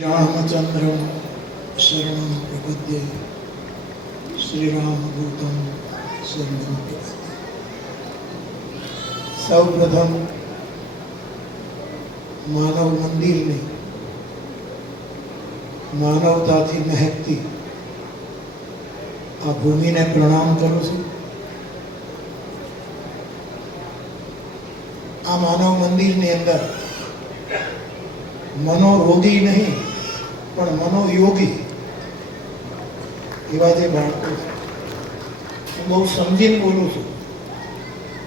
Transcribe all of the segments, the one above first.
રામચંદ્રમ શરણમ પ્રપદ્યે શ્રીરામદૂતમ શરણમ પ્રપદ્યે સૌ પ્રથમ માનવ મંદિરની માનવતાથી મહેકતી આ ભૂમિને પ્રણામ કરું છું આ માનવ મંદિરની અંદર મનોરોગી નહીં પણ મનોયોગી એવા જે બાળકો હું બહુ સમજીને બોલું છું.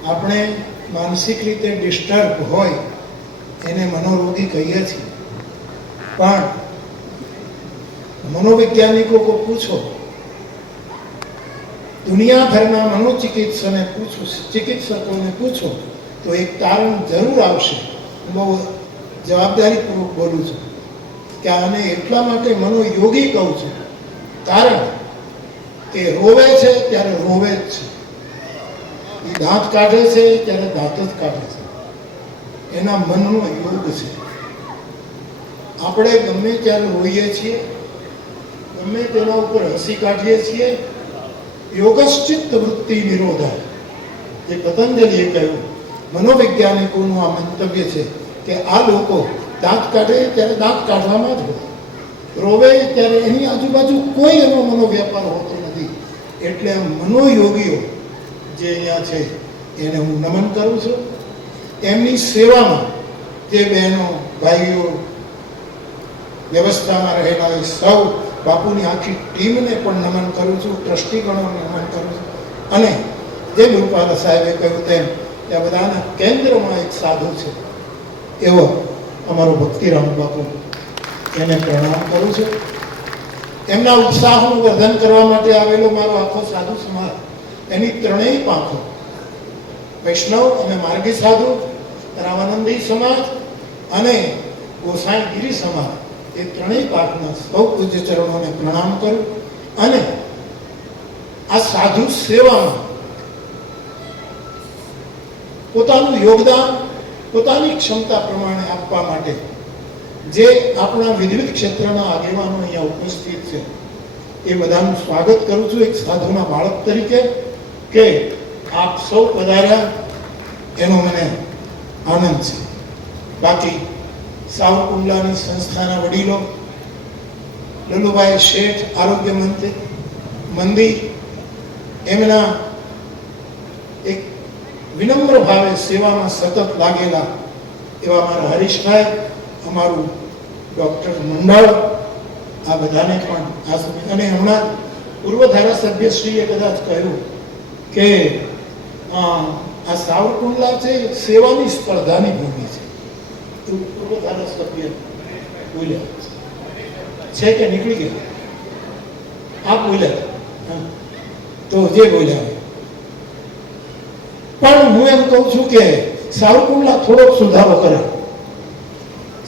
આપણે માનસિક રીતે ડિસ્ટર્બ હોય એને મનોરોગી કહીએ છીએ. પણ મનોવૈજ્ઞાનિકો કો પૂછો, દુનિયાભરના મનોચિકિત્સને પૂછો, ચિકિત્સકોને પૂછો, તો એક તારણ જરૂર આવશે. બહુ જવાબદારીપૂર્વક બોલું છું. કે આને એટલા માટે મનોયોગી કહું છું. કારણ કે રોવે છે ત્યારે રોવે જ છે. એ દાંત કાઢે છે ત્યારે દાંત જ કાઢે છે. એના મનનો યોગ છે. આપણે ગમે ત્યારે રોઈએ છીએ, ગમે તેના ઉપર હસી કાઢીએ છીએ, યોગશ્ચિત્ત વૃત્તિ નિરોધા જે પતંજલિએ કહ્યું, મનોવૈજ્ઞાનિકોનું આ મંતવ્ય છે કે આ લોકો દાંત કાઢે ત્યારે દાંત કાઢવામાં જ હોય. રોવે ત્યારે એની આજુબાજુ કોઈ એનો મનોવ્યાપાર હોતો નથી. એટલે મનોયોગીઓ જે અહીંયા છે, એને હું નમન કરું છું. એમની સેવામાં જે બહેનો, ભાઈઓ વ્યવસ્થામાં રહેલા એ સૌ બાપુની આખી ટીમને પણ નમન કરું છું, ટ્રસ્ટીગણોને નમન કરું છું. અને જે રૂપાલા સાહેબે કહ્યું તેમ ત્યાં બધાના કેન્દ્રમાં એક સાધુ છે. એવો અમારો ભક્તિરામ બાપુ એને પ્રણામ કરું છું. એમના ઉત્સાહનું વર્ધન કરવા માટે આવેલો મારો આખો સાધુ સમાજ, એની ત્રણેય પાંખો, વૈષ્ણવ અને માર્ગી સાધુ, રામાનંદી સમાજ અને ગોસાઈગીરી સમાજ, એ ત્રણેય પાકના સૌ પૂજ્ય ચરણોને પ્રણામ કરું અને આ સાધુ સેવામાં પોતાનું યોગદાન પોતાની ક્ષમતા પ્રમાણે આપવા માટે જે આપણા વિવિધ ક્ષેત્રના આગેવાનો અહીંયા ઉપસ્થિત છે, એ બધાનું સ્વાગત કરું છું એક સાધુના બાળક તરીકે કે આપ સૌ પધાર્યા, એનો મને આનંદ છે. બાકી સાવરકુંડલાની સંસ્થાના વડીલો, લલ્લુભાઈ શેઠ, આરોગ્ય મંત્રી મંદિર એમના એક વિનમ્ર ભાવે સેવામાં સતત લાગેલા એવા મારા હરીશભાઈ, અમારું ડૉક્ટર મંડળ, આ બધાને પણ આ અને હમણાં પૂર્વ ધારાસભ્યશ્રીએ કદાચ કહ્યું કે આ સાવરકુંડલા છે સેવાની સ્પર્ધાની ભૂમિ છે. એવું પૂર્વ ધારાસભ્ય બોલ્યા, છે કે નીકળી ગયા? આપ બોલ્યા. તો જે બોલ્યા. પણ હું એમ કહું છું કે સાવરકુંડલા થોડોક સુધારો કરે.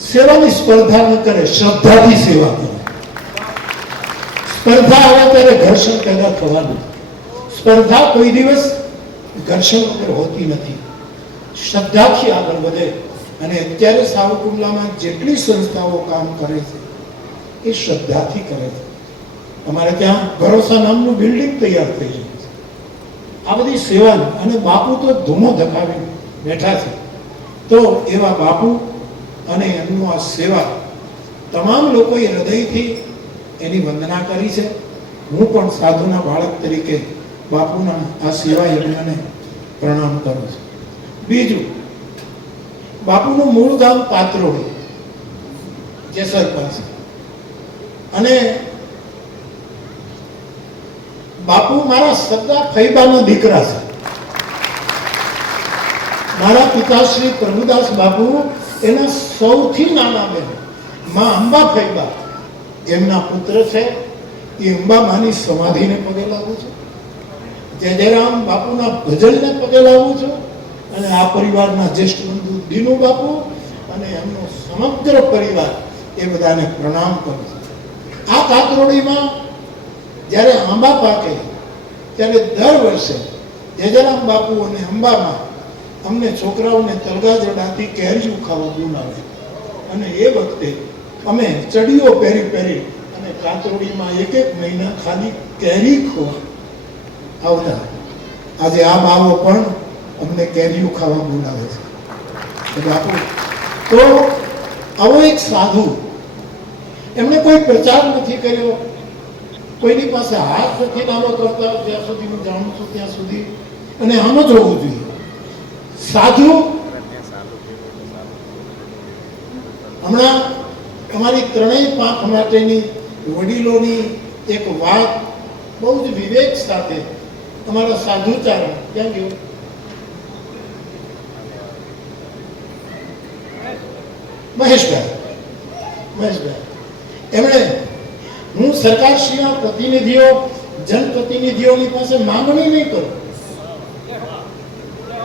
સેવાની સ્પર્ધા ન કરે, શ્રદ્ધાથી સેવા કરે. સ્પર્ધા આવે ત્યારે ઘર્ષણ પેદા થવાનું. સ્પર્ધા કોઈ દિવસ ઘર્ષણ વગર હોતી નથી. શ્રદ્ધાથી આગળ વધે અને અત્યારે સાવકુંડલામાં જેટલી સંસ્થાઓ કામ કરે છે, એ શ્રદ્ધાથી કરે છે. અમારે ત્યાં ભરોસા નામનું બિલ્ડિંગ તૈયાર થઈ છે. આ બધી સેવા અને બાપુ તો ધૂમો ધકાવી બેઠા છે. તો એવા બાપુ અને એમનું આ સેવા તમામ લોકોએ હૃદયથી એની વંદના કરી છે. હું પણ સાધુના બાળક તરીકે બાપુના આ સેવા યજ્ઞને પ્રણામ કરું છું. બીજું, બાપુનું મૂળ ગામ પાત્રોડી જેસર પાસે અને બાપુ મારા સદા ફૈબાના દીકરા છે. મારા પિતાશ્રી પ્રભુદાસ બાપુ, એના સૌથી નાના બેન, માં અંબા ફૈબા. એમના પુત્ર છે. એ અંબામાની સમાધિને પગે લાગુ છું. જય જયરામ બાપુના ભજનને પગે લાવું છું. અને આ પરિવારના જ્યેષ્ઠ બંધુ દીનુ બાપુ અને એમનો સમગ્ર પરિવાર એ બધાને પ્રણામ કરું છું. આ કાકરોડીમાં જ્યારે આંબા પાકે ત્યારે દર વર્ષે જયજરામ બાપુ અને અંબામાં અમને છોકરાઓને તલગાજરડાથી કેરીયું ખાવા બોલાવે. અને એ વખતે અમે ચડીઓ પહેરી પહેરી અને કાતરોડીમાં એક એક મહિના ખાલી કેરી ખોવા આવતા. આજે આ બાવો પણ અમને કેરીયું ખાવા બોલાવે છે. બાપુ, તો આવો એક સાધુ. એમણે કોઈ પ્રચાર નથી કર્યો? કોઈની પાસે હાથ નથી નામો કરતા જ્યાં સુધી હું જાણું છું ત્યાં સુધી. અને આમ જ હોવું જોઈએ. સાધુ? હમણાં અમારી ત્રણેય પાંખ માટેની વડીલોની એક વાત બહુ જ વિવેક સાથે અમારા સાધુચારણ ક્યાં ગયો? મહેશભાઈ મહેશભાઈ. એમણે હું સરકારશ્રીના પ્રતિનિધિઓ, જનપ્રતિનિધિઓની પાસે માંગણી નહીં કરું.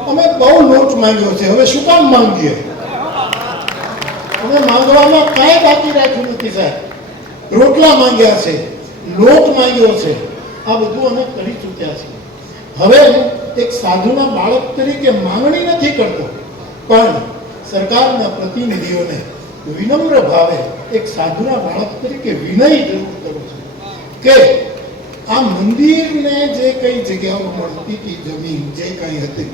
અમે બહુ નોટ માંગ્યો છે. હવે શું કામ માંગીએ? અમે માંગવામાં કાંઈ બાકી રાખ્યું નથી, સાહેબ. રોટલા માંગ્યા છે, લોટ માંગ્યો છે. આ બધું અમે કરી ચૂક્યા છીએ. હવે એક સાધુના બાળક તરીકે માંગણી નથી કરતો. પણ સરકારના પ્રતિનિધિઓને વિનમ્ર ભાવે એક સાધુના બાળક તરીકે વિનય જરૂર કરું છું કે આ મંદિરને જે કઈ જગ્યાઓ મળતી હતી, જમીન જે કઈ હતી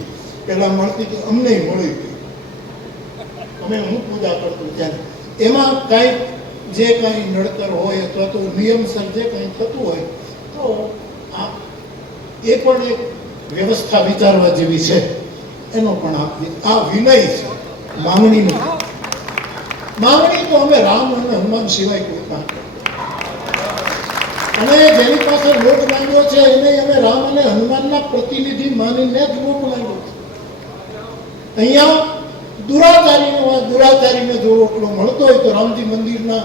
પેલા મળતી હતી અમને મળી અમે હું પૂજા કરતો ત્યારે. એમાં કાંઈ જે કાંઈ નડતર હોય અથવા તો નિયમસર જે કંઈ થતું હોય, તો આ એ પણ એક વ્યવસ્થા વિચારવા જેવી છે. એનો પણ આ વિનય છે માંગણી નથી માંગણી તો અમે રામ અને હનુમાન સિવાય કોઈ પાસે અને જેની પાસે લોટ માંગ્યો છે, એને અમે રામ અને હનુમાનના પ્રતિનિધિ માનીને જ લોટ માંગ્યો છે. અહીંયા દુરાચારીનો દુરાચારીને જો રોટલો મળતો હોય તો રામજી મંદિરના